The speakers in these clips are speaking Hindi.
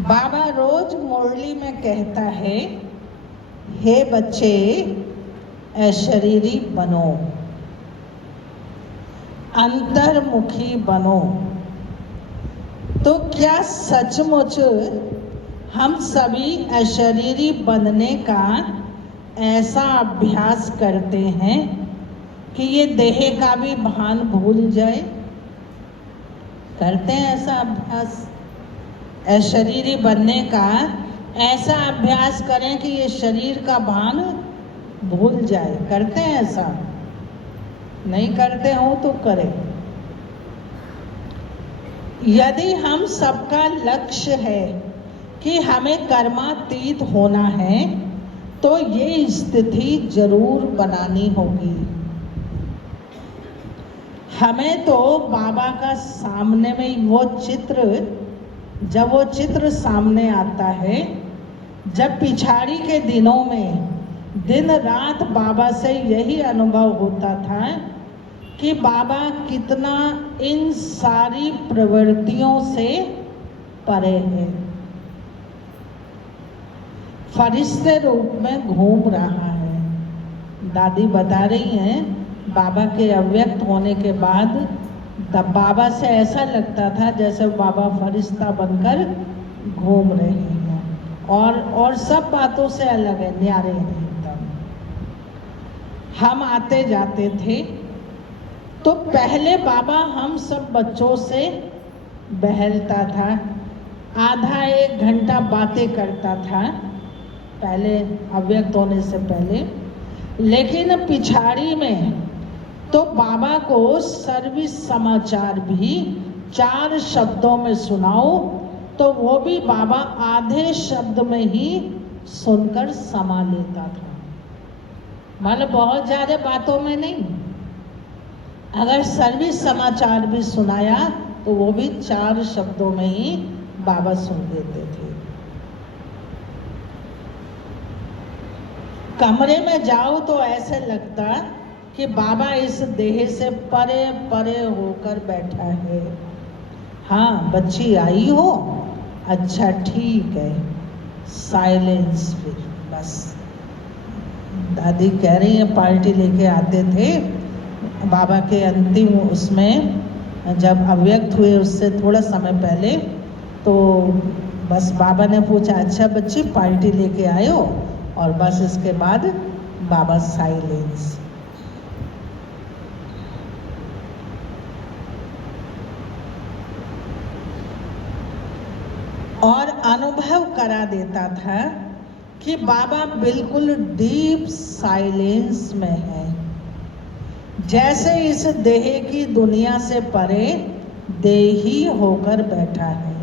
बाबा रोज मुरली में कहता है, हे बच्चे अशरीरी बनो, अंतर्मुखी बनो। तो क्या सचमुच हम सभी अशरीरी बनने का ऐसा अभ्यास करते हैं कि ये देह का भी भान भूल जाए? करते हैं ऐसा अभ्यास? अशरीरी बनने का ऐसा अभ्यास करें कि ये शरीर का भान भूल जाए। करते हैं ऐसा? नहीं करते हो तो करें। यदि हम सबका लक्ष्य है कि हमें कर्मातीत होना है तो ये स्थिति जरूर बनानी होगी। हमें तो बाबा का सामने में वो चित्र, जब वो चित्र सामने आता है, जब पिछाड़ी के दिनों में दिन रात बाबा से यही अनुभव होता था कि बाबा कितना इन सारी प्रवृत्तियों से परे है, फरिश्ते रूप में घूम रहा है। दादी बता रही हैं, बाबा के अव्यक्त होने के बाद तब बाबा से ऐसा लगता था जैसे बाबा फरिश्ता बनकर घूम रहे हैं और सब बातों से अलग है, न्यारे हैं एकदम। हम आते जाते थे तो पहले बाबा हम सब बच्चों से बहलता था, आधा एक घंटा बातें करता था पहले, अव्यक्त होने से पहले। लेकिन पिछाड़ी में तो बाबा को सर्विस समाचार भी 4 शब्दों में सुनाओ तो वो भी बाबा आधे शब्द में ही सुनकर समा लेता था। मतलब बहुत ज़्यादा बातों में नहीं, अगर सर्विस समाचार भी सुनाया तो वो भी 4 शब्दों में ही बाबा सुन लेते थे। कमरे में जाओ तो ऐसे लगता कि बाबा इस देह से परे परे होकर बैठा है। हाँ बच्ची आई हो, अच्छा ठीक है, साइलेंस। फिर बस दादी कह रही है पार्टी लेके आते थे बाबा के अंतिम उसमें, जब अव्यक्त हुए उससे थोड़ा समय पहले, तो बस बाबा ने पूछा अच्छा बच्ची पार्टी लेके आए हो, और बस इसके बाद बाबा साइलेंस। और अनुभव करा देता था कि बाबा बिल्कुल डीप साइलेंस में है, जैसे इस देह की दुनिया से परे देही होकर बैठा है।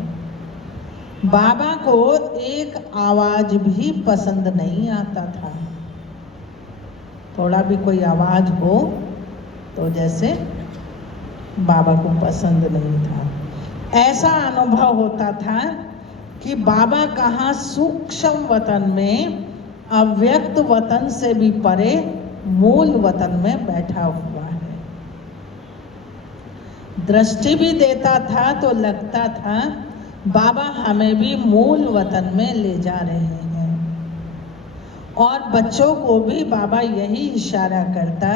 बाबा को एक आवाज भी पसंद नहीं आता था। थोड़ा भी कोई आवाज हो तो जैसे बाबा को पसंद नहीं था। ऐसा अनुभव होता था कि बाबा कहाँ सूक्ष्म वतन में, अव्यक्त वतन से भी परे मूल वतन में बैठा हुआ है। दृष्टि भी देता था तो लगता था बाबा हमें भी मूल वतन में ले जा रहे हैं। और बच्चों को भी बाबा यही इशारा करता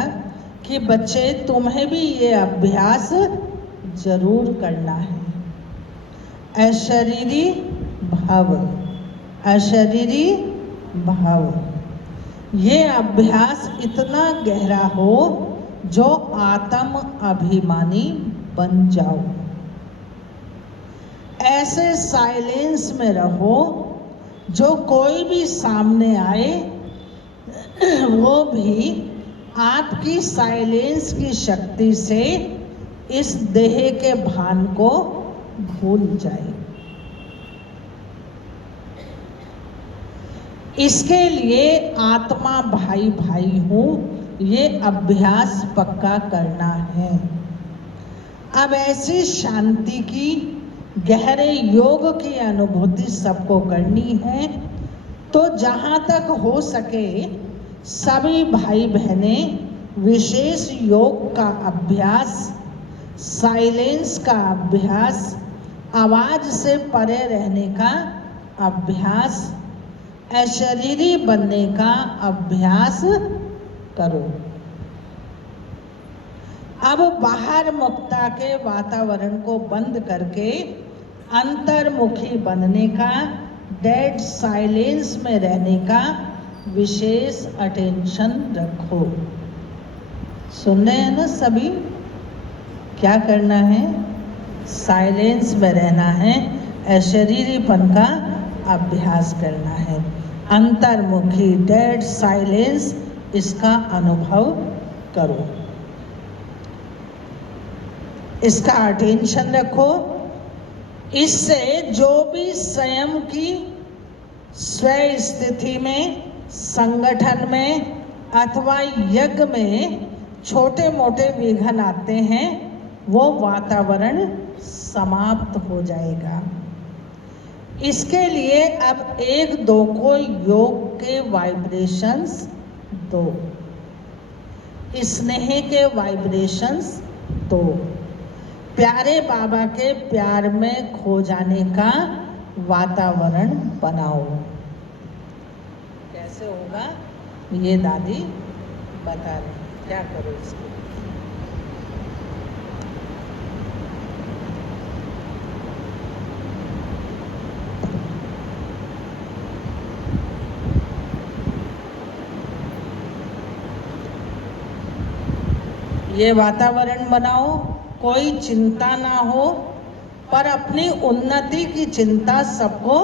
कि बच्चे तुम्हें भी ये अभ्यास जरूर करना है। अशरीरी भाव, अशरीरी भाव, ये अभ्यास इतना गहरा हो जो आत्म अभिमानी बन जाओ। ऐसे साइलेंस में रहो जो कोई भी सामने आए वो भी आपकी साइलेंस की शक्ति से इस देह के भान को भूल जाए। इसके लिए आत्मा भाई भाई हूँ, ये अभ्यास पक्का करना है। अब ऐसी शांति की, गहरे योग की अनुभूति सबको करनी है, तो जहाँ तक हो सके सभी भाई बहनें विशेष योग का अभ्यास, साइलेंस का अभ्यास, आवाज से परे रहने का अभ्यास, अशरीरी बनने का अभ्यास करो। अब बाहर मुक्ता के वातावरण को बंद करके अंतर्मुखी बनने का, डेड साइलेंस में रहने का विशेष अटेंशन रखो। सुन रहे हैं ना सभी? क्या करना है? साइलेंस में रहना है, अशरीरीपन का अभ्यास करना है। अंतर्मुखी, डेड साइलेंस, इसका अनुभव करो, इसका अटेंशन रखो। इससे जो भी स्वयं की स्व स्थिति में, संगठन में अथवा यज्ञ में छोटे मोटे विघ्न आते हैं, वो वातावरण समाप्त हो जाएगा। इसके लिए अब एक दो को योग के वाइब्रेशंस दो, स्नेह के वाइब्रेशंस दो, प्यारे बाबा के प्यार में खो जाने का वातावरण बनाओ। कैसे होगा ये दादी बता रही, क्या करो इसको। ये वातावरण बनाओ, कोई चिंता ना हो, पर अपनी उन्नति की चिंता सबको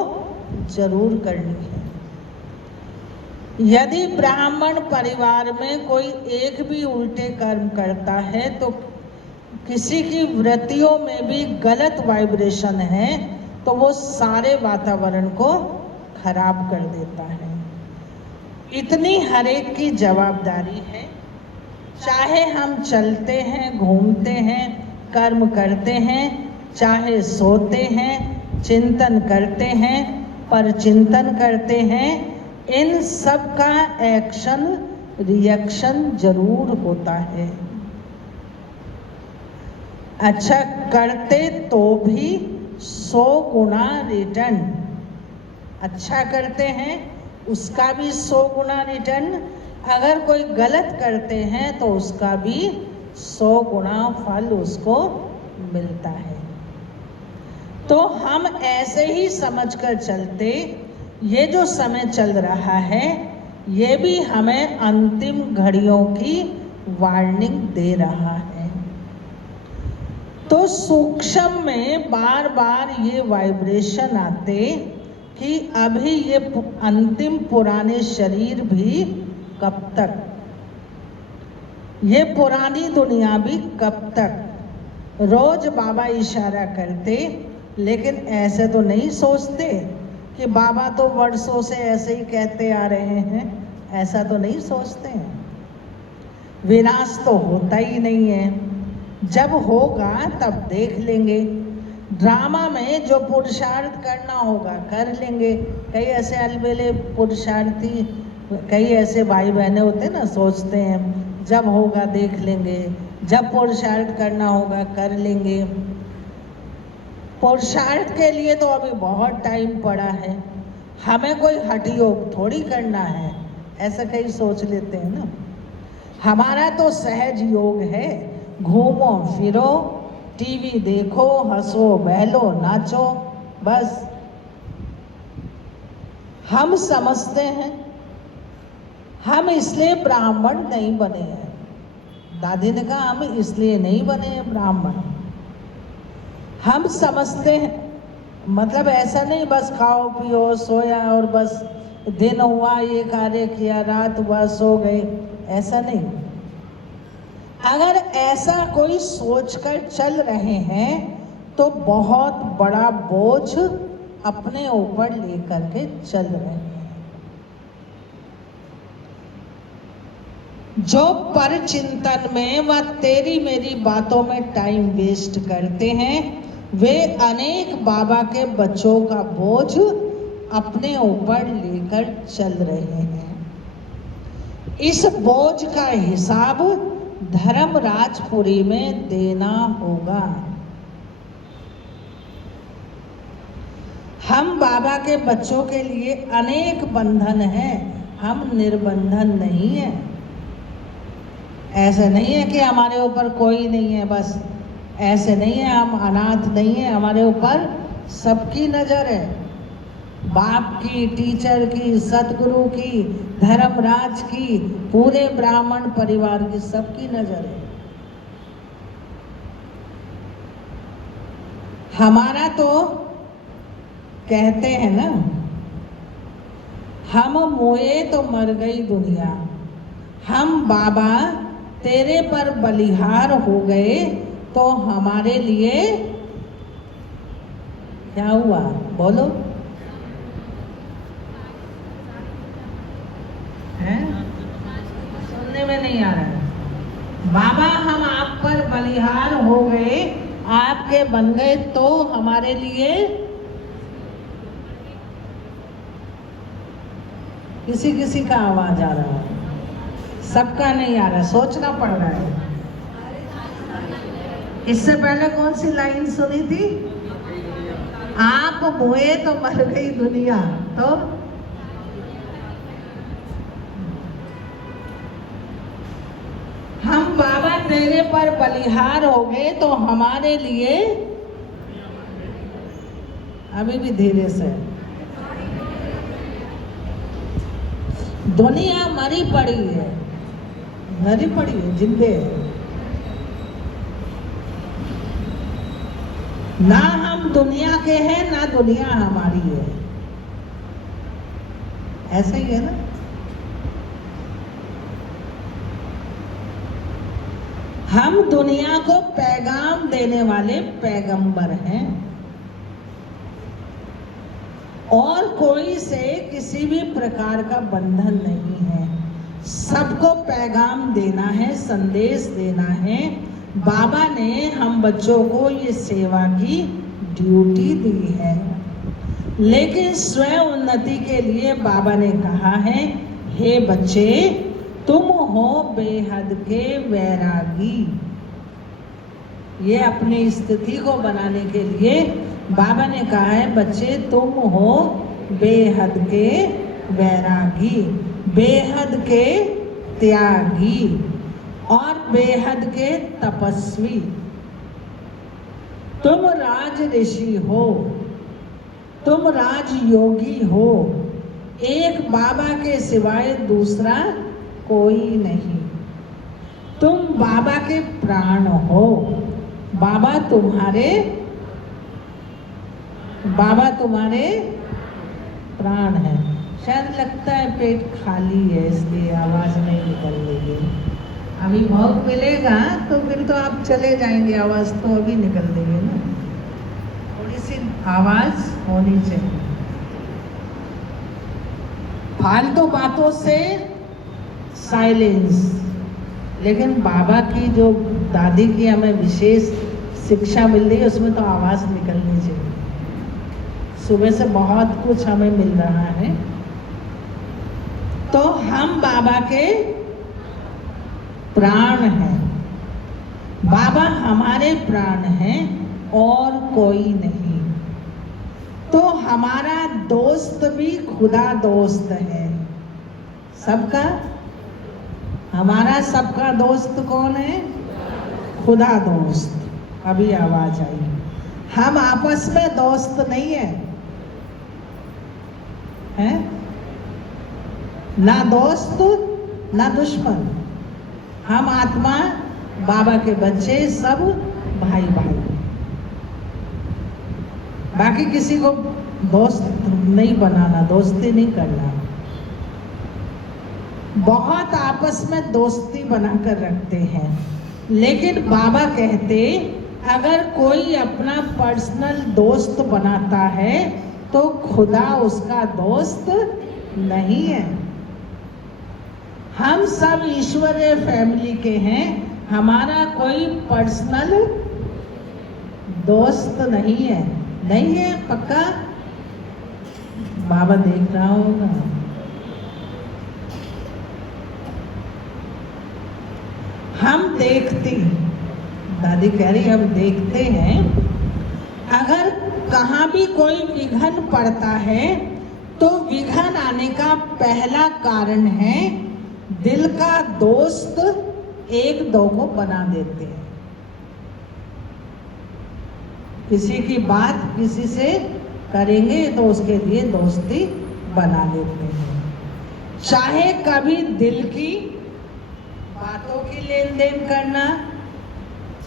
जरूर करनी है। यदि ब्राह्मण परिवार में कोई एक भी उल्टे कर्म करता है तो किसी की वृत्तियों में भी गलत वाइब्रेशन है तो वो सारे वातावरण को खराब कर देता है। इतनी हर एक की जवाबदारी है। चाहे हम चलते हैं, घूमते हैं, कर्म करते हैं, चाहे सोते हैं, चिंतन करते हैं, पर चिंतन करते हैं, इन सब का एक्शन रिएक्शन जरूर होता है। अच्छा करते तो भी 100 गुना रिटर्न, अच्छा करते हैं उसका भी 100 गुना रिटर्न, अगर कोई गलत करते हैं तो उसका भी 100 गुना फल उसको मिलता है। तो हम ऐसे ही समझकर चलते, ये जो समय चल रहा है ये भी हमें अंतिम घड़ियों की वार्निंग दे रहा है। तो सूक्ष्म में बार बार ये वाइब्रेशन आते कि अभी ये अंतिम पुराने शरीर भी कब तक, ये पुरानी दुनिया भी कब तक। रोज बाबा इशारा करते, लेकिन ऐसे तो नहीं सोचते कि बाबा तो वर्षों से ऐसे ही कहते आ रहे हैं, ऐसा तो नहीं सोचते हैं। विनाश तो होता ही नहीं है, जब होगा तब देख लेंगे। ड्रामा में जो पुरुषार्थ करना होगा कर लेंगे। कई ऐसे अलबेले पुरुषार्थी, कई ऐसे भाई बहने होते ना, सोचते हैं जब होगा देख लेंगे, जब पुरुषार्थ करना होगा कर लेंगे। पुरुषार्थ के लिए तो अभी बहुत टाइम पड़ा है, हमें कोई हठ योग थोड़ी करना है, ऐसा कई सोच लेते हैं ना। हमारा तो सहज योग है, घूमो फिरो, टीवी देखो, हंसो बहलो नाचो, बस। हम समझते हैं हम इसलिए ब्राह्मण नहीं बने हैं। दादी ने कहा हम इसलिए नहीं बने हैं ब्राह्मण। हम समझते हैं, मतलब ऐसा नहीं बस खाओ पियो सोया और बस दिन हुआ ये कार्य किया, रात हुआ सो गए, ऐसा नहीं। अगर ऐसा कोई सोचकर चल रहे हैं तो बहुत बड़ा बोझ अपने ऊपर लेकर के चल रहे हैं। जो पर चिंतन में व तेरी मेरी बातों में टाइम वेस्ट करते हैं, वे अनेक बाबा के बच्चों का बोझ अपने ऊपर लेकर चल रहे हैं। इस बोझ का हिसाब धर्मराजपुरी में देना होगा। हम बाबा के बच्चों के लिए अनेक बंधन हैं, हम निर्बंधन नहीं है। ऐसे नहीं है कि हमारे ऊपर कोई नहीं है, बस ऐसे नहीं है, हम अनाथ नहीं है, हमारे ऊपर सबकी नजर है। बाप की, टीचर की, सतगुरु की, धर्मराज की, पूरे ब्राह्मण परिवार की, सबकी नजर है। हमारा तो कहते हैं ना, हम मोए तो मर गई दुनिया, हम बाबा तेरे पर बलिहार हो गए तो हमारे लिए क्या हुआ, बोलो। हैं? सुनने में नहीं आ रहा है। बाबा हम आप पर बलिहार हो गए, आपके बन गए तो हमारे लिए, किसी किसी का आवाज आ रहा है, सबका नहीं आ रहा, सोचना पड़ रहा है। इससे पहले कौन सी लाइन सुनी थी? आप मोए तो मर गई दुनिया, तो हम बाबा तेरे पर बलिहार हो गए तो हमारे लिए, अभी भी धीरे से, दुनिया मरी पड़ी है, मरी पड़ी है, जिंदे है। ना हम दुनिया के हैं, ना दुनिया हमारी है, ऐसा ही है ना। हम दुनिया को पैगाम देने वाले पैगंबर हैं, और कोई से किसी भी प्रकार का बंधन नहीं है। सबको पैगाम देना है, संदेश देना है। बाबा ने हम बच्चों को ये सेवा की ड्यूटी दी है, लेकिन स्वयं उन्नति के लिए बाबा ने कहा है, हे बच्चे तुम हो बेहद के वैरागी। ये अपनी स्थिति को बनाने के लिए बाबा ने कहा है, बच्चे तुम हो बेहद के वैरागी, बेहद के त्यागी और बेहद के तपस्वी। तुम राज ऋषि हो, तुम राज योगी हो, एक बाबा के सिवाय दूसरा कोई नहीं। तुम बाबा के प्राण हो, बाबा तुम्हारे प्राण है। शायद लगता है पेट खाली है इसलिए आवाज नहीं निकल रही है। अभी भोग मिलेगा तो फिर तो आप चले जाएंगे, आवाज तो अभी निकल देंगे ना, थोड़ी सी आवाज होनी चाहिए। फालतू बातों से साइलेंस, लेकिन बाबा की जो दादी की हमें विशेष शिक्षा मिल रही है उसमें तो आवाज निकलनी चाहिए। सुबह से बहुत कुछ हमें मिल रहा है। तो हम बाबा के प्राण हैं, बाबा हमारे प्राण हैं और कोई नहीं। तो हमारा दोस्त भी खुदा दोस्त है सबका। हमारा सबका दोस्त कौन है? खुदा दोस्त। अभी आवाज आई। हम आपस में दोस्त नहीं है, हैं? ना दोस्त ना दुश्मन। हम आत्मा बाबा के बच्चे सब भाई भाई। बाकी किसी को दोस्त नहीं बनाना, दोस्ती नहीं करना। बहुत आपस में दोस्ती बनाकर रखते हैं, लेकिन बाबा कहते अगर कोई अपना पर्सनल दोस्त बनाता है तो खुदा उसका दोस्त नहीं है। हम सब ईश्वरीय फैमिली के हैं, हमारा कोई पर्सनल दोस्त नहीं है। नहीं है पक्का? बाबा देख रहा होगा। हम देखते, दादी कह रही हम देखते हैं, अगर कहाँ भी कोई विघ्न पड़ता है तो विघ्न आने का पहला कारण है दिल का दोस्त एक दो को बना देते हैं। किसी की बात किसी से करेंगे तो उसके लिए दोस्ती बना लेते हैं। चाहे कभी दिल की बातों की लेन देन करना,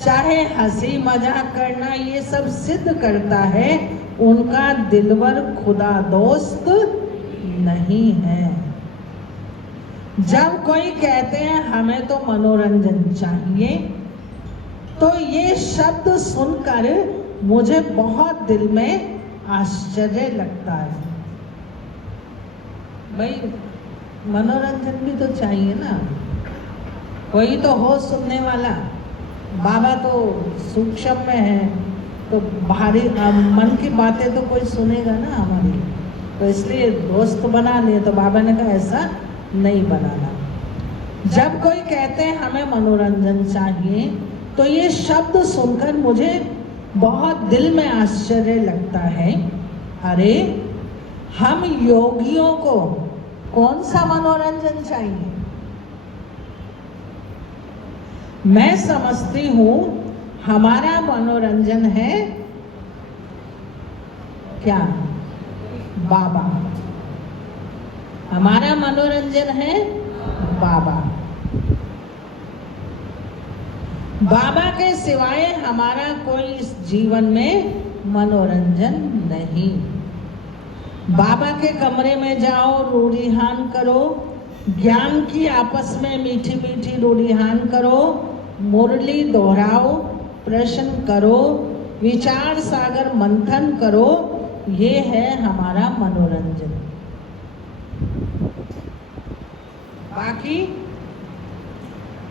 चाहे हंसी मजाक करना, ये सब सिद्ध करता है उनका दिलवर खुदा दोस्त नहीं है। जब कोई कहते हैं हमें तो मनोरंजन चाहिए, तो ये शब्द सुनकर मुझे बहुत दिल में आश्चर्य लगता है। भाई मनोरंजन भी तो चाहिए ना, कोई तो हो सुनने वाला। बाबा तो सूक्ष्म में है, तो भारी मन की बातें तो कोई सुनेगा ना हमारी, तो इसलिए दोस्त बना लिए। तो बाबा ने कहा ऐसा नहीं बनाना। जब कोई कहते हैं हमें मनोरंजन चाहिए, तो ये शब्द सुनकर मुझे बहुत दिल में आश्चर्य लगता है। अरे हम योगियों को कौन सा मनोरंजन चाहिए? मैं समझती हूँ हमारा मनोरंजन है क्या? बाबा। हमारा मनोरंजन है बाबा। बाबा के सिवाय हमारा कोई इस जीवन में मनोरंजन नहीं। बाबा के कमरे में जाओ, रूढ़िहान करो, ज्ञान की आपस में मीठी मीठी रूढ़िहान करो, मुरली दोहराओ, प्रश्न करो, विचार सागर मंथन करो, ये है हमारा मनोरंजन। बाकी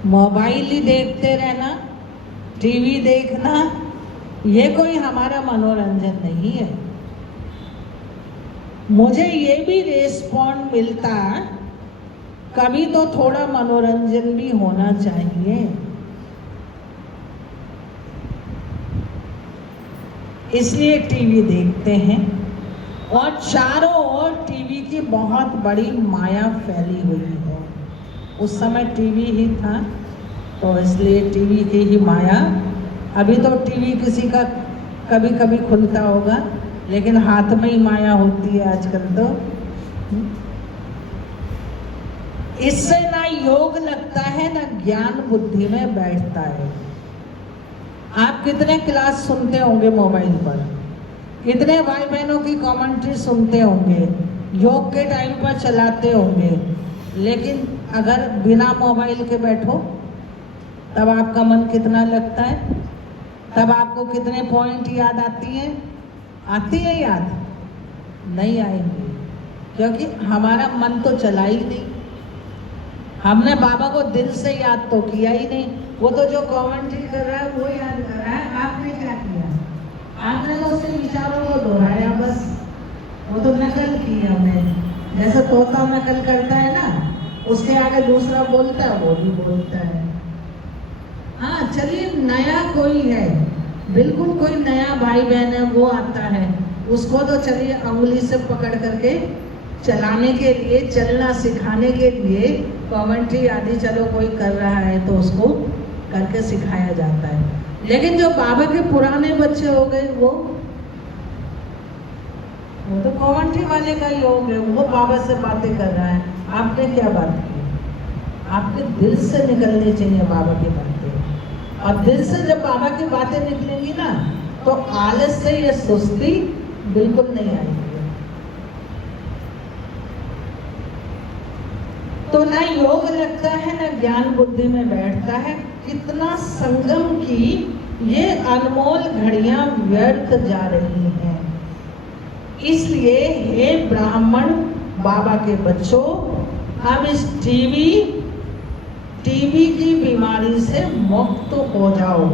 मोबाइल ही देखते रहना, टीवी देखना, ये कोई हमारा मनोरंजन नहीं है। मुझे ये भी रिस्पॉन्ड मिलता, कभी तो थोड़ा मनोरंजन भी होना चाहिए। इसलिए टीवी देखते हैं, और चारों ओर टीवी की बहुत बड़ी माया फैली हुई है। उस समय टीवी ही था, तो इसलिए टीवी की ही माया। अभी तो टीवी किसी का कभी कभी खुलता होगा, लेकिन हाथ में ही माया होती है आजकल तो। इससे ना योग लगता है, ना ज्ञान बुद्धि में बैठता है। आप कितने क्लास सुनते होंगे मोबाइल पर, कितने भाई बहनों की कमेंट्री सुनते होंगे, योग के टाइम पर चलाते होंगे, लेकिन अगर बिना मोबाइल के बैठो तब आपका मन कितना लगता है? तब आपको कितने पॉइंट याद आती है? आती है याद? नहीं आएंगी, क्योंकि हमारा मन तो चला ही नहीं। हमने बाबा को दिल से याद तो किया ही नहीं। वो तो जो कमेंट्री कर रहा है वो याद कर रहा है। आपने क्या किया? आपने तो उसके विचारों को दोहराया बस। वो तो नकल की हमने, जैसे तोता नकल करता है ना, उसके आगे दूसरा बोलता है वो भी बोलता है। हाँ चलिए, नया कोई है, बिल्कुल कोई नया भाई बहन है, वो आता है, उसको तो चलिए अंगुली से पकड़ करके चलाने के लिए, चलना सिखाने के लिए कमेंट्री आदि चलो कोई कर रहा है तो उसको करके सिखाया जाता है। लेकिन जो बाबा के पुराने बच्चे हो गए, वो तो कमेंट्री वाले का ही हो गए, वो बाबा से बातें कर रहा है। आपने क्या बात की? आपके दिल से निकलनी चाहिए बाबा की बातें, और दिल से जब बाबा की बातें निकलेंगी ना, तो आलस से या सुस्ती बिल्कुल नहीं आएगी। तो ना योग लगता है, ना ज्ञान बुद्धि में बैठता है। कितना संगम की ये अनमोल घड़ियां व्यर्थ जा रही हैं। इसलिए हे ब्राह्मण बाबा के बच्चों, अब इस टीवी की बीमारी से मुक्त हो जाओ।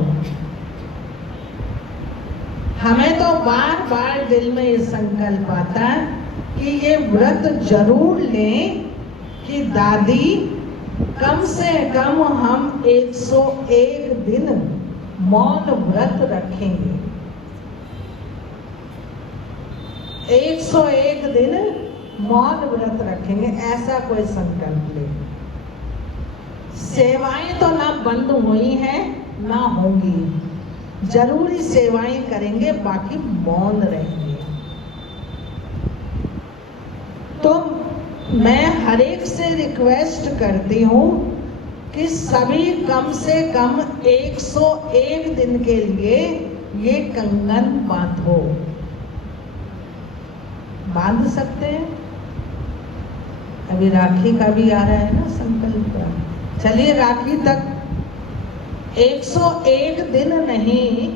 हमें तो बार बार दिल में ये संकल्प आता है कि ये व्रत जरूर लें कि दादी कम से कम हम 101 दिन मौन व्रत रखेंगे। 101 दिन मौन व्रत रखेंगे, ऐसा कोई संकल्प ले। सेवाएं तो ना बंद हुई हैं ना होंगी, जरूरी सेवाएं करेंगे, बाकी मौन रहेंगे। तो मैं हर एक से रिक्वेस्ट करती हूँ कि सभी कम से कम 101 दिन के लिए ये कंगन बांधो। बांध सकते हैं? अभी राखी का भी आ रहा है ना संकल्प का। चलिए राखी तक 101 दिन नहीं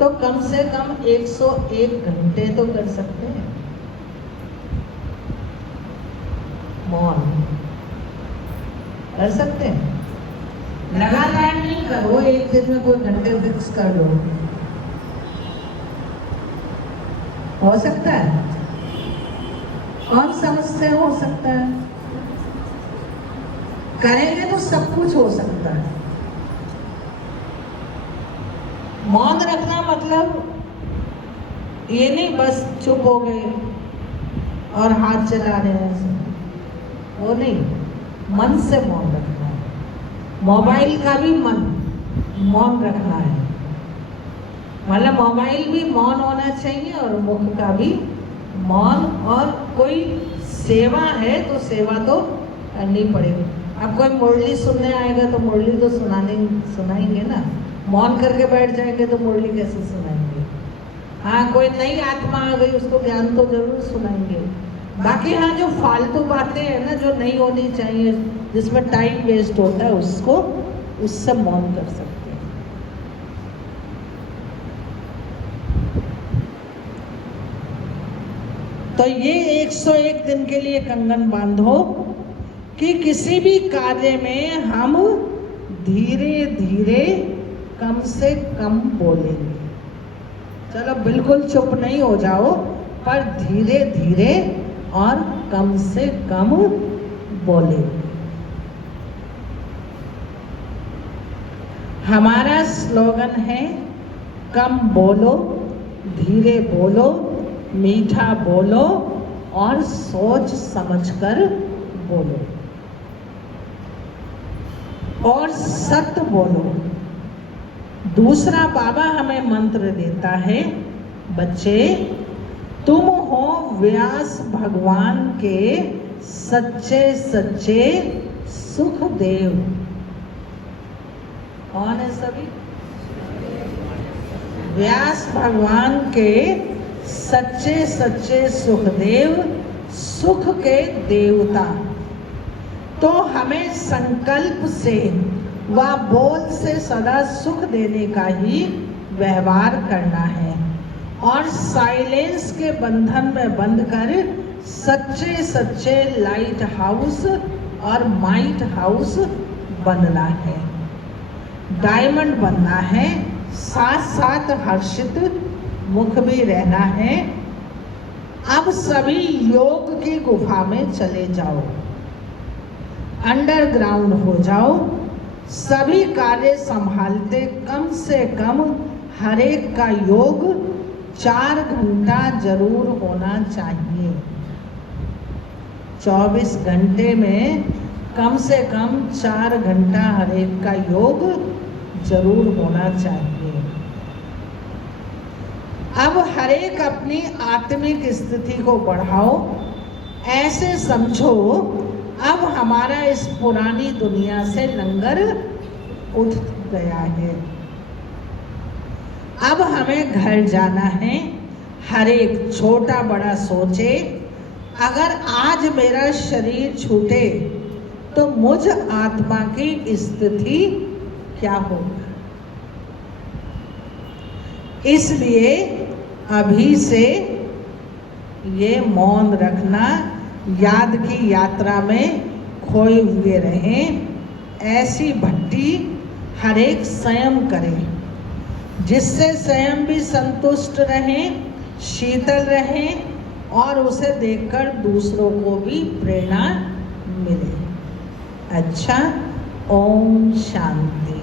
तो कम से कम 101 घंटे तो कर सकते हैं मौन। कर सकते हैं, लगातार नहीं करो, एक दिन में कोई घंटे फिक्स कर लो। हो सकता है? कौन समझते हो सकता है? करेंगे तो सब कुछ हो सकता है। मौन रखना मतलब ये नहीं बस चुप हो गए और हाथ चला रहे हैं, वो नहीं। मन से मौन रखना है। मोबाइल का भी मौन रखना है, मतलब मोबाइल भी मौन होना चाहिए और मुख का भी मौन। और कोई सेवा है तो सेवा तो करनी पड़ेगी। अब कोई मुरली सुनने आएगा तो मुरली तो सुनाएंगे ना। मौन करके बैठ जाएंगे तो मुरली कैसे सुनाएंगे? हाँ, कोई नई आत्मा आ गई उसको ज्ञान तो जरूर सुनाएंगे। बाकी हाँ, जो फालतू बातें हैं ना, जो नहीं होनी चाहिए, जिसमें टाइम वेस्ट होता है, उससे मौन कर सकते हैं। तो ये 101 दिन के लिए कंगन बांधो कि किसी भी कार्य में हम धीरे धीरे कम से कम बोलेंगे। चलो बिल्कुल चुप नहीं हो जाओ, पर धीरे धीरे और कम से कम बोलेंगे। हमारा स्लोगन है कम बोलो, धीरे बोलो, मीठा बोलो और सोच समझकर बोलो और सत्य बोलो। दूसरा बाबा हमें मंत्र देता है, बच्चे तुम हो व्यास भगवान के सच्चे सच्चे सुखदेव। कौन है सभी? व्यास भगवान के सच्चे सच्चे सुखदेव, सुख के देवता। तो हमें संकल्प से व बोल से सदा सुख देने का ही व्यवहार करना है और साइलेंस के बंधन में बंधकर सच्चे सच्चे लाइट हाउस और माइट हाउस बनना है, डायमंड बनना है, साथ साथ हर्षित मुख भी रहना है। अब सभी योग की गुफा में चले जाओ, अंडरग्राउंड हो जाओ। सभी कार्य संभालते कम से कम हर एक का योग 4 घंटा जरूर होना चाहिए। 24 घंटे में कम से कम 4 घंटा हर एक का योग जरूर होना चाहिए। अब हर एक अपनी आत्मिक स्थिति को बढ़ाओ। ऐसे समझो अब हमारा इस पुरानी दुनिया से लंगर उठ गया है। अब हमें घर जाना है। हर एक छोटा बड़ा सोचे, अगर आज मेरा शरीर छूटे तो मुझ आत्मा की स्थिति क्या होगी। इसलिए अभी से ये मौन रखना, याद की यात्रा में खोए हुए रहें। ऐसी भक्ति हर एक स्वयं करे जिससे स्वयं भी संतुष्ट रहें, शीतल रहें और उसे देखकर दूसरों को भी प्रेरणा मिले। अच्छा, ओम शांति।